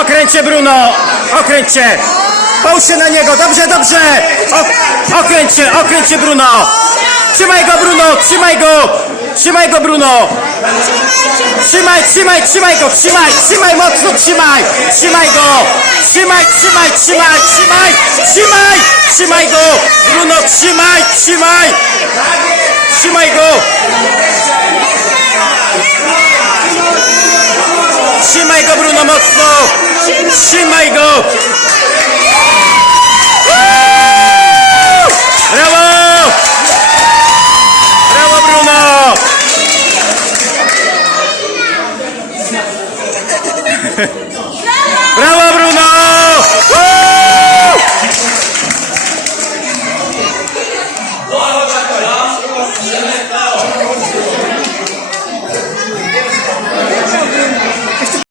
Okręć się, Bruno! Okręć się! Się na niego, dobrze, dobrze! O, okręć Bruno! Trzymaj go, Bruno, trzymaj go! Trzymaj go, Bruno! Trzymaj, trzymaj, trzymaj go, trzymaj, trzymaj, mocno trzymaj! Trzymaj go! Trzymaj, trzymaj, trzymaj, trzymaj! Trzymaj! Trzymaj go! Bruno, trzymaj, trzymaj! Trzymaj go, Bruno, mocno! Trzymaj go! Brawo! Brawo, Bruno! Brawo, Bruno! Woo!